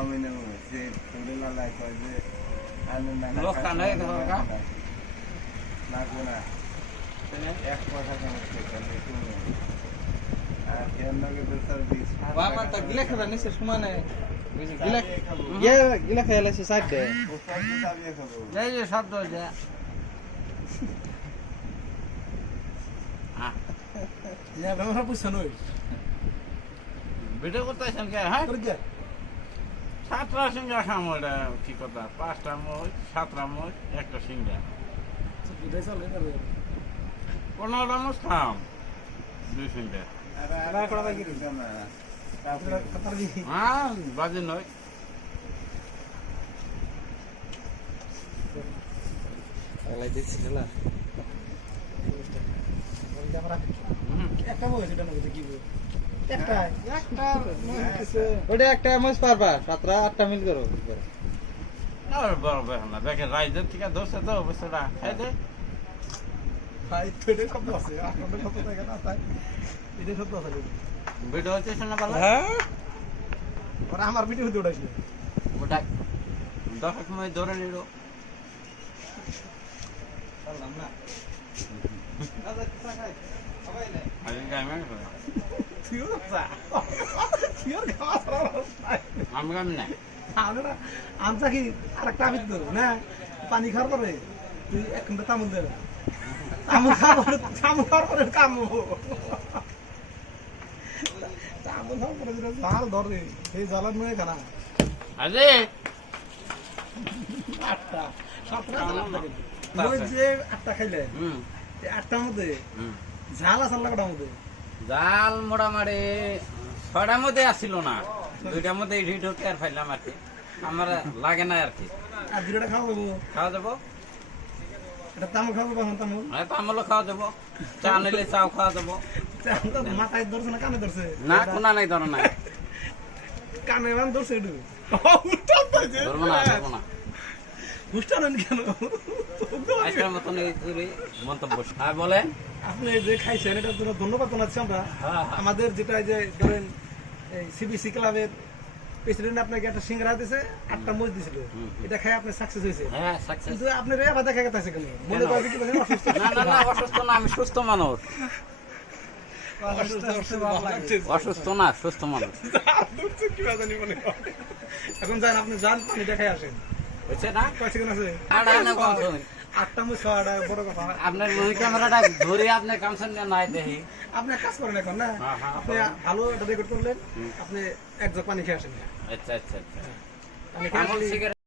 আমি নেব সে তুলে না লাই কয় যে লোকসান হয়ে গেল কাকা। না কোনা এক পয়সা কমছে তুমি আর কেন লাগে বেসার দিস বাবা তা গিলা খাবে নিছে সমানে গিলা গিলা খাইলা সে সাইড দে ওস্তাদ সাবিয়ে খাবো এই যে শব্দ যে ইয়া ব্যবহার বুঝছেন ওই ভিডিও করতেছেন কে হ্যাঁ করে কে সাতটা সিঙ্গা খাম ওটা কি কথা 5টা মোজ 7টা মোজ একটা সিঙ্গা বিদায় চলে করে 15টা মোজ খাম 2 সিঙ্গা না করা ভাই কি না খাতার দি হ্যাঁ বাজে নয় আলাই দিছি খেলা একটা বই এটা মধ্যে কি বই একটা ওটা একটা মাস পারবা 17 8টা মিল করো আর বড় বেহন না দেখে রাইজের থেকে ধরছে তো অবস্থাটা খাই দে ভাই তো এটা শব্দ আছে আপনাদের শব্দ থাকে না তাই এটা শব্দ আছে ভিডিও হচ্ছে না ভালো হ্যাঁ ওরা আমার ভিডিও হতে উঠাইছে ওটা দশ সময় ধরে নিল পারলাম না আগে গাইমে তুইও যা তুইও খাওয়া আমি গামি না আমরা আমটা কি আরেকটা আবিদ করো না পানি খাওয়ার পরে তুই এক ঘন্টা তামুল দেবে তামুল খাওয়ার পরে কামবো তামুল খাওয়ার পরে যেটা জাল ধরে সেই জালার নয় খানা আরে 8টা 17টা জাল থাকে ওই যে 8টা খাইলে হুম এই 8টার মধ্যে হুম ঝাল আছে লাগাটার মধ্যে জাল মোটামুটি 6টার মধ্যে আসছিল না 2টার মধ্যে এটি ঢুকে আর ফাইলাম আর কি আমার লাগে না আর কি আর দুটোটা খাওয়া যাবো খাওয়া যাবো এটা তামুল খাওয়া যাবো তামুল হ্যাঁ তামলও খাওয়া যাবো চা নিলে চাও খাওয়া যাবো মাথায় ধরছে না কানে ধরছে না কোনা নাই ধরো নাই কানে মান ধরছে একটু ধরবো না ধরবো না হুস্টান কেন আজকের মতন এই মন্তব্য আর বলে আপনি যে খাইছেন এটার জন্য ধন্যবাদ জানাচ্ছি আমরা হ্যাঁ, হ্যাঁ। আমাদের যেটা এই যে ধরেন এই সিবিসি ক্লাবের প্রেসিডেন্ট আপনাকে একটা সিঙ্গারা দিয়েছে 8টা মরিচ দিয়েছিল এটা খাই আপনি সাকসেস হয়েছে হ্যাঁ সাকসেস কিন্তু আপনি রে আবার দেখা গেছে কেন মনে করেন কি বলেন অসুস্থ না না না অসুস্থ না আমি সুস্থ মানুষ অসুস্থ না সুস্থ মানুষ এখন যান আপনি যান পানি দেখাই আসেন বুঝছে না কয় সেকেন্ড আছে আর আনে কম সময়। 8টা মরিচ খাওয়াটা বড় কথা আপনার ওই ক্যামেরাটা ধরে আপনার কামসান নাই দেখি আপনি এক কাজ করেন এখন না হ্যাঁ, হ্যাঁ, আপনি ভালো এটা রেকর্ড করলেন আপনি এক জগ পানি খেয়ে আসেন আচ্ছা আচ্ছা আচ্ছা পানি খেয়ে আসলে সিগারেট